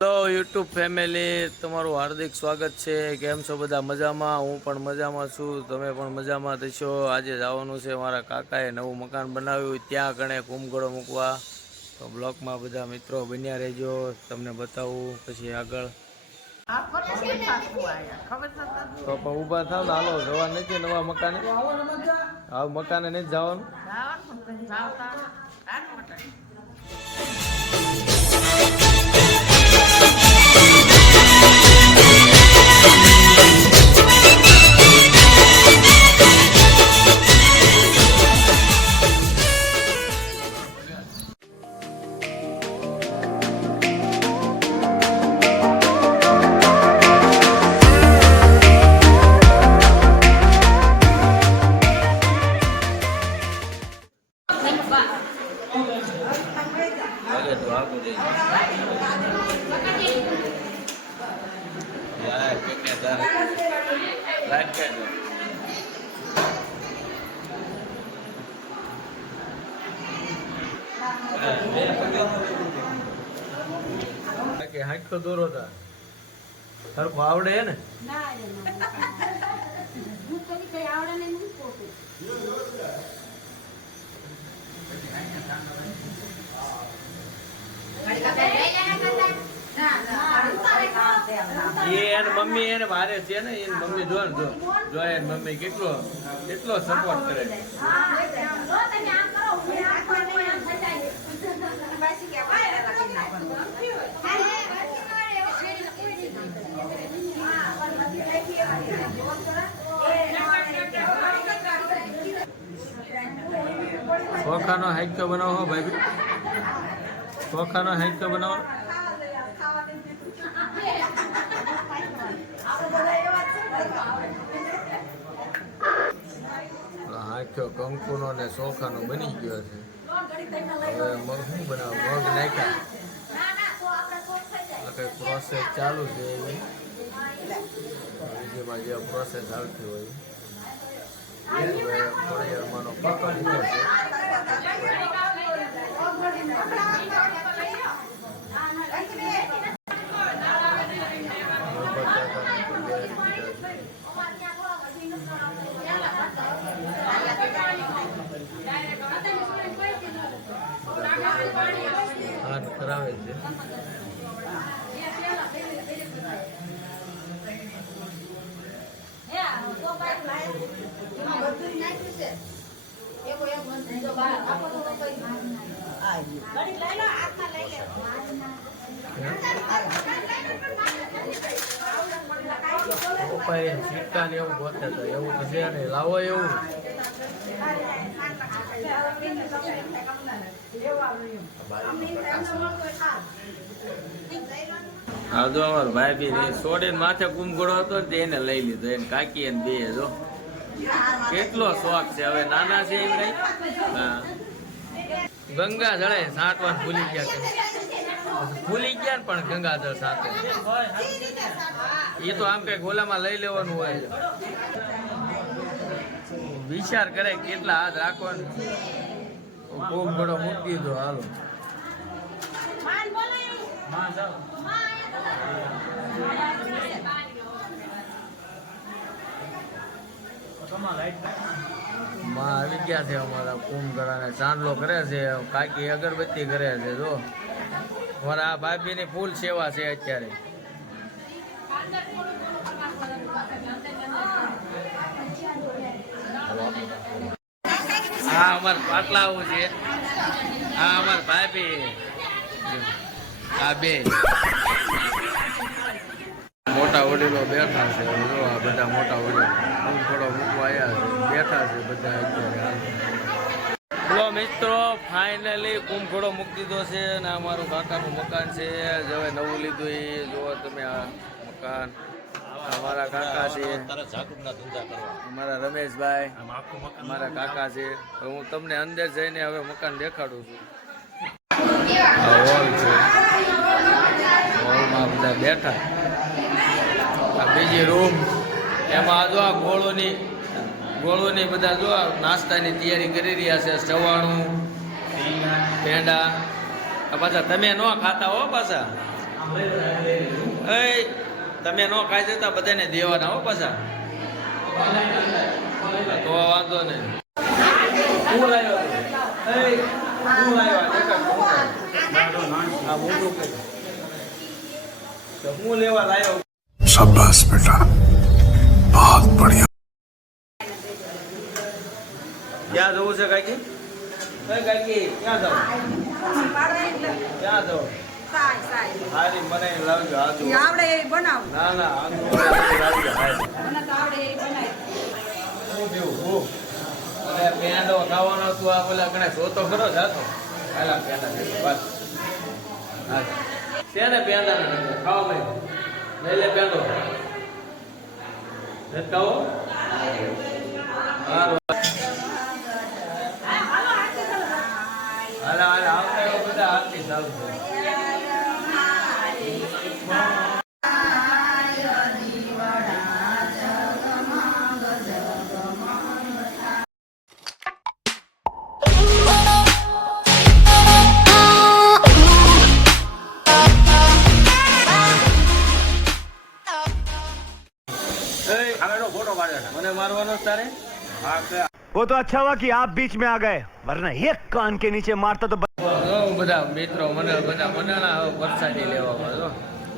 Hello YouTube family, તમારું હાર્દિક સ્વાગત છે. કેમ છો બધા? મજામાં? હું પણ મજામાં છું. તમે પણ મજામાં થશો. આજે જવાનું છે મારા કાકાએ નવું મકાન બનાવ્યું, ત્યાં કણે કુંભગળો મૂકવા. તો બ્લોકમાં બધા મિત્રો બન્યા રહેજો, તમને બતાવું પછી આગળ. તો પણ ઊભા થાવ ને, હાલો જવા નથી નવા મકાને. હા, મકાને નથી જવાનું. હાંકો દોરો તા સરખો આવડે હે ને? મમ્મી એને મારે છે ને, એની મમ્મી જો જો એની મમ્મી કેટલો સપોર્ટ કરે. ચોખાનો હાઈકો બનાવો ભાઈ, ચોખાનો હાઈકો બનાવો. હાંખ્યો કંકુનો ને ચોખાનો બની ગયો છે. હવે મગ શું બનાવો? મગ નાખ્યા, કઈ પ્રોસેસ ચાલુ છે એવી બીજીમાં જે પ્રોસેસ આવતી હોય. હવે થોડી વારમાંનો પક્કો લીધો છે. કરાવે છે. સિક્કા ને એવું ગોતે તો એવું તો છે ને, લાવો એવું. હા, જો અમારો ભાઈ બી સોડે માથે કુંભગોળો હતો ને એને લઈ લીધો, એને કાકી એને બે. જો કેટલો શોખ છે. હવે નાના છે એમ નહીં. હા, ગંગા જળે સાંટવાનું ભૂલી ગયા ને, પણ ગંગાજળ સાથે એ તો આમ કઈ ગોલામાં લઈ લેવાનું હોય. વિચાર કરે કેટલા હાથ રાખવાનું. ખૂબ ઘણો મૂકી દીધો. હાલો માં આવી ગયા છે અમારા કુંભગળાને ચાંદલો કરે છે. કાકી અગરબત્તી કરે છે. જો અમારા આ ભાભીની ફૂલ સેવા છે અત્યારે. હા, અમારે પાટલા આવું છે. હા, અમાર ભાભી આ બે મોટા વડીલો બેઠા છે. જો આ બધા મોટા વડીલો થોડો મૂકવા આવ્યા બેઠા છે બધા. બોલો મિત્રો, ફાઇનલી કુંભઘોડો મૂકી દીધો છે અને અમારું કાકાનું મકાન છે. હવે નવું લીધું એ જોવો તમે. આ મકાન અમારા કાકા છે, અમારા રમેશભાઈ, અમારા કાકા છે. હું તમને અંદર જઈને હવે મકાન દેખાડું છું. હોલ છે, હોલમાં બધા બેઠા. આ બીજી રૂમ, એમાં જો આ ગોળોની બધા જો નાસ્તાની તૈયારી કરી રહ્યા છે. સવાણું, પેંડા. પાછા તમે ન ખાતા હો પાછા. તમે નો ખાઈ જતા બધાને દેવાના હો પાછા તો વાંધો નહીં હું લાવ્યો હું લેવા લાવ્યો शाबाश बेटा बहुत बढ़िया ક્યાં જવું છે કાકી કાકી ક્યાં જાવ ક્યાં જાવ હારી મને લાવજો આજુ આવડે એ બનાવ ના ના આજુ લાવજો હારી મને તો આવડે એ બનાવી હું દેવું હું અને પેંડો ખાવાનો તું આ પેલા ગણે જોતો ખરો જાતો હાલા પેંડા બસ હા છે ને પેંડા ખાવા ભાઈ લઈ લે પેંડો ખાઓ હારું હાલા હાલા આવતા બધા આરતી ચાલુ છે મને મારવાનો તારે वो तो अच्छा हुआ कि आप बीच में आ गए वरना एक कान के नीचे मारता तो બધા મિત્રો મને બધા બનાના વરસાદી લેવામાં જો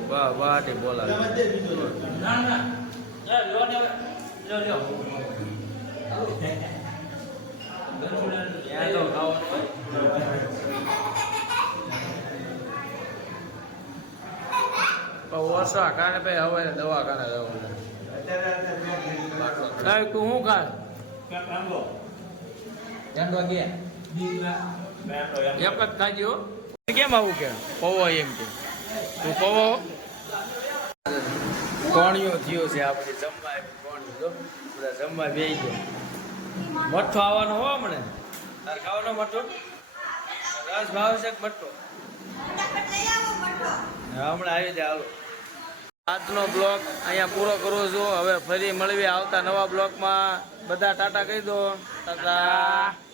વાહ વાહ બોલાવે ઓછા કારણે ભાઈ હવે દવાખાને જવું તું શું ખા એક જ ખાજો કેમ આવું કે પૌવો એમ કે તું પૌવો કોણિયો થયો છે આ બધી જમવા કોણિયો જો બધા જમવા બેસી ગયો મઠ્ઠો આવવાનો હો હમણે તાર ખાવાનો મઠ્ઠો રસ ભાવ છે મઠ્ઠો હમણાં આવી જાય હાલો આજનો બ્લોગ અહીંયા પૂરો કરું છું હવે ફરી મળવી આવતા નવા બ્લોગમાં બધા ટાટા કહી દો ટાટા